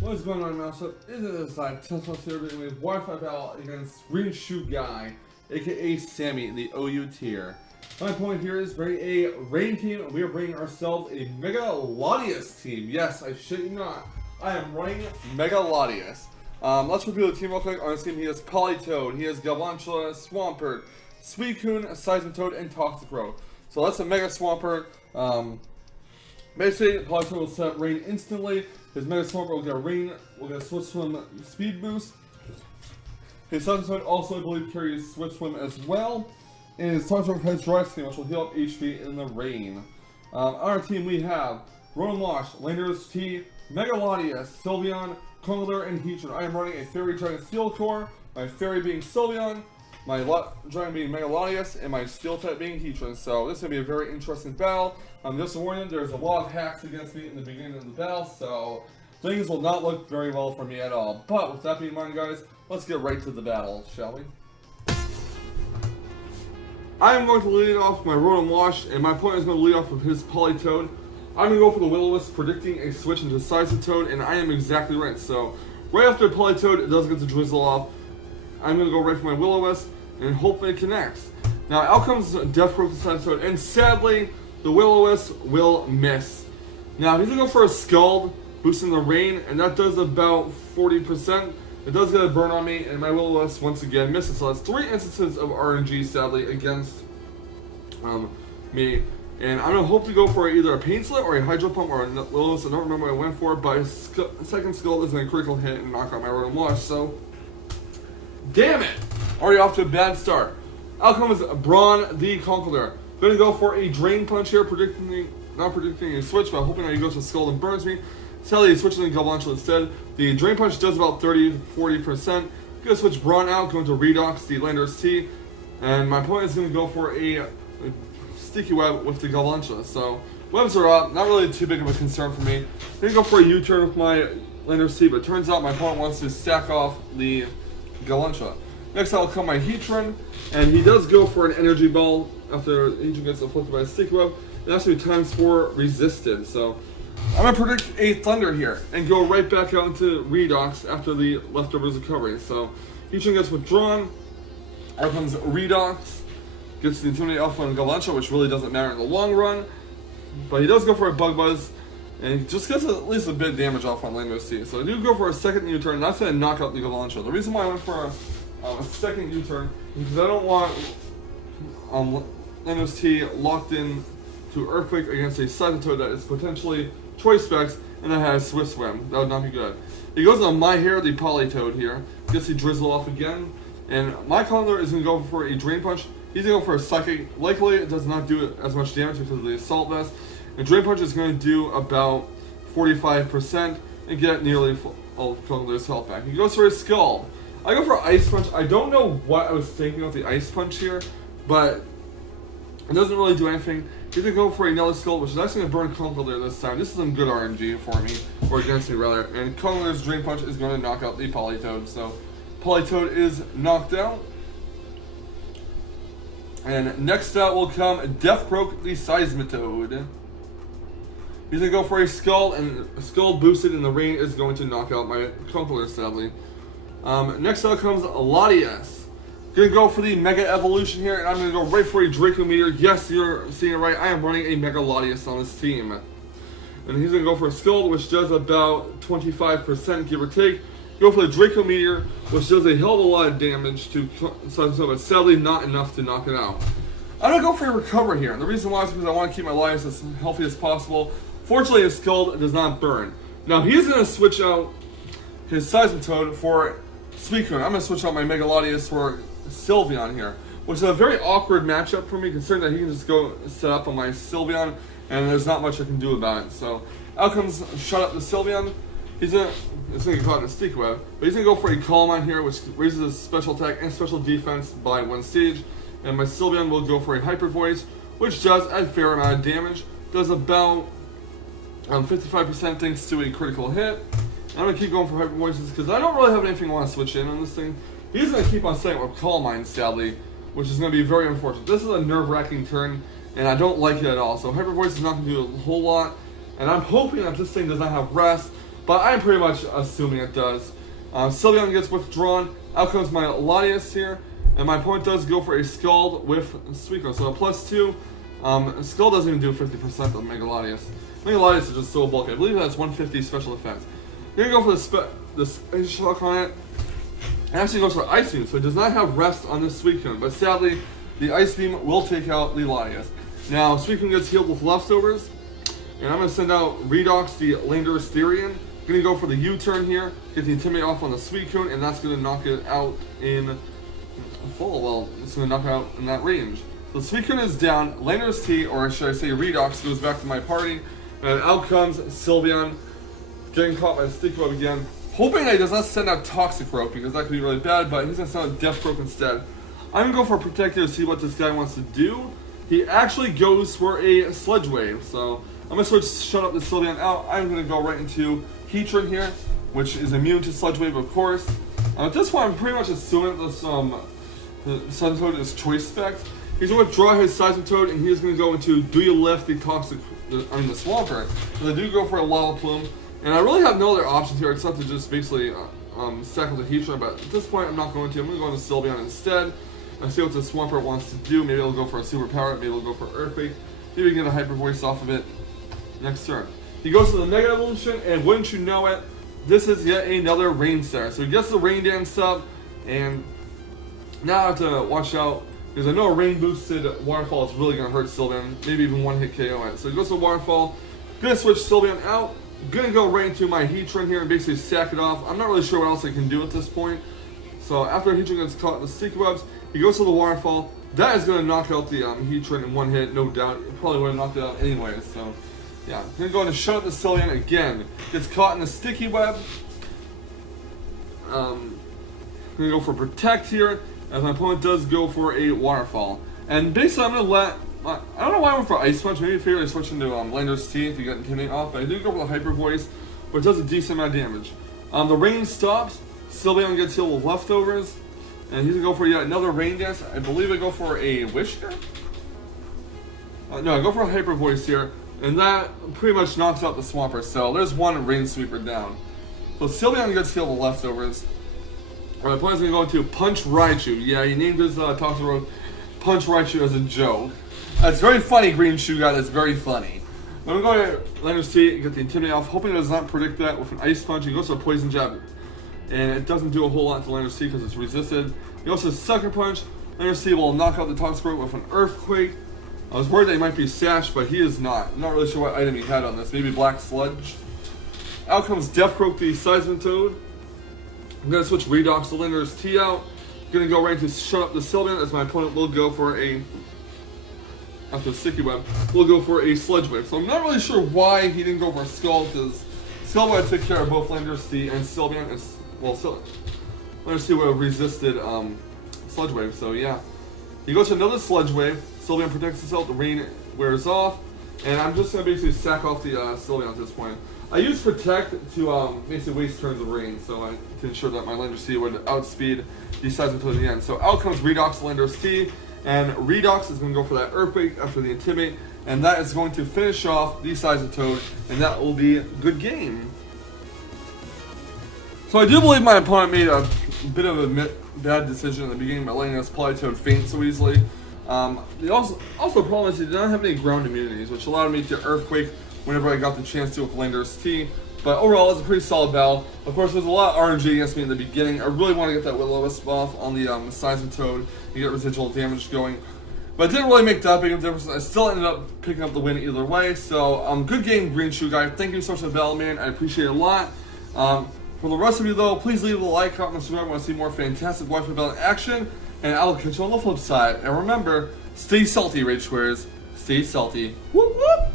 What is going on, Mousetrap? Isn't this like Teslamouse here doing a Wi-Fi battle against Greenshoeguy, aka Sammy in the OU tier. My point here is bringing a rain team, and we are bringing ourselves a Mega Latias team. Yes, I shit you not. I am running Mega Latias. Let's review the team real quick. On this team, he has Polytoad, he has Galvantula, Swampert, Suicune, Seismitoad, and Toxicroak. So that's a Mega Swampert. Basically, Polytoad will set rain instantly. His Mega Swampert will get a rain, will get a Swift Swim speed boost. His Seismitoad also, I believe, carries Swift Swim as well. And his Toxicroak has Dry Skin, which will heal up HP in the rain. On our team, we have Ronan Wash, Landers T, Mega Latias, Sylveon, Conkeldurr, and Heatran. I am running a Fairy Dragon Steel Core, my Fairy being Sylveon, my Dragon being Mega Latias, and my Steel type being Heatran. So this is going to be a very interesting battle. Just to warn you, there's a lot of hacks against me in the beginning of the battle, so things will not look very well for me at all. But with that being in mind, guys, let's get right to the battle, shall we? I am going to lead off my Ronan Wash, and my opponent is going to lead off with his Polytoad. I'm going to go for the Will-O-Wisp, predicting a switch into Seismitoad, and I am exactly right. So, right after Polytoad, it does get to drizzle off. I'm going to go right for my Will-O-Wisp, and hopefully it connects. Now, out comes Death Croak to Seismitoad, and sadly, the Will-O-Wisp will miss. Now, he's going to go for a Scald, boosting the rain, and that does about 40%. It does get a burn on me, and my Will-O-Wisp once again misses. So that's 3 instances of RNG, sadly, against me. And I'm going to hope to go for either a Pain Slit or a Hydro Pump or a Will-O-Wisp. I don't remember what I went for, but a second Scald is a critical hit and knock out my Ronan Wash. So, damn it! Already off to a bad start. Out comes Braun the Conkeldurr. Going to go for a Drain Punch here, not predicting a switch, but hoping that he goes to Scald and burns me. Sadly, he switches to Galvantula instead. The Drain Punch does about 30-40%. I'm going to switch Braun out, going to Redox, the Landers T. And my opponent is going to go for a Sticky Web with the Galvantula. So, webs are up, not really too big of a concern for me. I'm going to go for a U-turn with my Landers T, but it turns out my opponent wants to stack off the Galvantula. Next out will come my Heatran, and he does go for an Energy Ball after Heatran gets afflicted by a Sticky Web. It has to be ×4 resisted, so I'm going to predict a Thunder here and go right back out into Redox after the leftovers recovery. So Heatran gets withdrawn, out comes Redox, gets the Intimidate Alpha and Galvantula, which really doesn't matter in the long run, but he does go for a Bug Buzz, and he just gets at least a bit of damage off on Landers T. So I do go for a second U-turn, and that's going to knock out the Galvantula. The reason why I went for a second U-turn is because I don't want Landers T locked in to Earthquake against a Seismitoad that is potentially Choice Specs and that has Swift Swim. That would not be good. He goes on my hair, the Polytoad here. Gets the Drizzle off again. And my Conkeldurr is going to go for a Drain Punch. He's going to go for a Psychic. Likely it does not do as much damage because of the Assault Vest. And Drain Punch is going to do about 45% and get nearly all of Conkeldurr's health back. He goes for a Scald. I go for Ice Punch. I don't know what I was thinking of the Ice Punch here, but it doesn't really do anything. He's going to go for another Scald, which is actually going to burn Conkeldurr this time. This is some good RNG for me, or against me rather. And Conkeldurr's Drain Punch is going to knock out the Polytoad. So Polytoad is knocked out. And next out will come Death Croak the Seismitoad. He's going to go for a Scald, and a Scald boosted in the rain is going to knock out my Conkeldurr, sadly. Next out comes Latias. Gonna go for the Mega Evolution here, and I'm gonna go right for a Draco Meteor. Yes, you're seeing it right. I am running a Mega Latias on this team. And he's gonna go for a Scald, which does about 25%, give or take. Go for the Draco Meteor, which does a hell of a lot of damage to Seismitoad, but sadly not enough to knock it out. I'm gonna go for a Recover here, and the reason why is because I want to keep my Latias as healthy as possible. Fortunately, his Scald does not burn. Now, he's gonna switch out his Seismitoad for Suicune. I'm gonna switch out my Mega Latias for Sylveon here, which is a very awkward matchup for me, considering that he can just go set up on my Sylveon, and there's not much I can do about it. So, out comes Shut Up the Sylveon. It's gonna get caught in a Sticky Web, but he's gonna go for a Calm on here, which raises his special attack and special defense by 1 stage. And my Sylveon will go for a Hyper Voice, which does a fair amount of damage, does about 55% thanks to a critical hit. I'm going to keep going for Hyper Voices because I don't really have anything I want to switch in on this thing. He's going to keep on staying with Calm Mind, sadly, which is going to be very unfortunate. This is a nerve-wracking turn, and I don't like it at all. So Hyper Voice is not going to do a whole lot, and I'm hoping that this thing does not have Rest, but I'm pretty much assuming it does. Sylveon gets withdrawn. Out comes my Latias here, and my opponent does go for a Scald with Suicune. So a +2. Scald doesn't even do 50% of Mega Latias. Mega Latias is just so bulky. I believe that's 150 special defense. You're gonna go for the Space Shock on it. It actually goes for Ice Beam, so it does not have rest on this Suicune, but sadly, the Ice Beam will take out the Latias. Now, Suicune gets healed with leftovers, and I'm going to send out Redox, the Landorus Therian. Going to go for the U-turn here, get the Intimidate off on the Suicune, and that's going to knock it out in full. Well, it's going to knock it out in that range. So Suicune is down, Landorus T, or should I say Redox, goes back to my party, and out comes Sylveon, getting caught by the Sticky Web again. Hoping that he does not send out Toxic Rope, because that could be really bad, but he's going to send out Death Rope instead. I'm going to go for a Protector to see what this guy wants to do. He actually goes for a Sludge Wave, so I'm going to shut up the Sylveon out. I'm going to go right into Heatran here, which is immune to Sludge Wave, of course. At this point, I'm pretty much assuming that the Seismitoad is Choice Spec. He's going to withdraw his Seismitoad, and he's going to go into Do You Lift the the Swampert. And they do go for a Lava Plume. And I really have no other options here except to just basically stack with the Heatran, but at this point I'm not going to. I'm going to go into Sylveon instead and see what the Swampert wants to do. Maybe it'll go for a Super Power, maybe it'll go for Earthquake, maybe we can get a Hyper Voice off of it next turn. He goes to the Mega Evolution, and wouldn't you know it, this is yet another Rain Star. So he gets the Rain Dance up, and now I have to watch out, because I know a Rain Boosted Waterfall is really going to hurt Sylveon, maybe even one hit KO it. So he goes to Waterfall, going to switch Sylveon out, going to go right into my Heatran here and basically sack it off. I'm not really sure what else I can do at this point. So after Heatran gets caught in the Sticky Webs, he goes to the Waterfall. That is going to knock out the Heatran in one hit, no doubt. It probably would have knocked it out anyway. So yeah, I'm going to go ahead and shut up the Sylveon again. Gets caught in the Sticky Web. I'm going to go for Protect here, as my opponent does go for a Waterfall. And basically I'm going to let... I don't know why I went for Ice Punch. Maybe I figured I switched into Landorus T to get Intimidate off, but I do go for the Hyper Voice, which does a decent amount of damage. The rain stops. Sylveon gets healed with leftovers, and he's gonna go for yet another Rain Dance. I believe I go for a Wish here. No, I go for a Hyper Voice here, and that pretty much knocks out the Swampert. So there's one Rain Sweeper down. So Sylveon gets healed with leftovers. My opponent's gonna go into Punch Raichu. Yeah, he named his Toxic Road Punch Raichu as a joke. That's very funny, Greenshoeguy. That's very funny. I'm going to go to Landorus T, get the Intimidate off, hoping it does not predict that with an Ice Punch. He goes for a Poison Jab, and it doesn't do a whole lot to Landorus T because it's resisted. He goes to Sucker Punch. Landorus T will knock out the Toxic Rope with an Earthquake. I was worried that he might be Sash, but he is not. I'm not really sure what item he had on this. Maybe Black Sludge. Out comes Death Croak the Seismitoad. I'm going to switch Redox to Landorus T out. I'm going to go right to shut up the Sylveon, as my opponent will go for a... after the Sticky Web, we'll go for a Sludge Wave. So I'm not really sure why he didn't go for a Skull, because Skull would took care of both Landorus T and Sylveon. Landorus T would have resisted Sludge Wave, so yeah. He goes to another Sludge Wave, Sylveon protects itself, the rain wears off, and I'm just going to basically sack off the Sylveon at this point. I use Protect to basically waste turns of rain, so to ensure that my Landorus T would outspeed the Seismitoad at the end. So out comes Redox Landorus T, and Redox is going to go for that Earthquake after the Intimidate, and that is going to finish off the Seismitoad, and that will be a good game. So I do believe my opponent made a bit of a bad decision in the beginning by letting this Politoad faint so easily. The also problem is he did not have any ground immunities, which allowed me to Earthquake whenever I got the chance to with Landorus T. But overall, it's a pretty solid battle. Of course, there's a lot of RNG against me in the beginning. I really want to get that Will-O-Wisp off on the Seismitoad and get residual damage going. But it didn't really make that big of a difference. I still ended up picking up the win either way. So, good game, Greenshoeguy. Thank you so much for the battle, man. I appreciate it a lot. For the rest of you, though, please leave a like, comment, and subscribe. I want to see more fantastic Wi-Fi battle action. And I will catch you on the flip side. And remember, stay salty, Rage Squares. Stay salty. Whoop, whoop.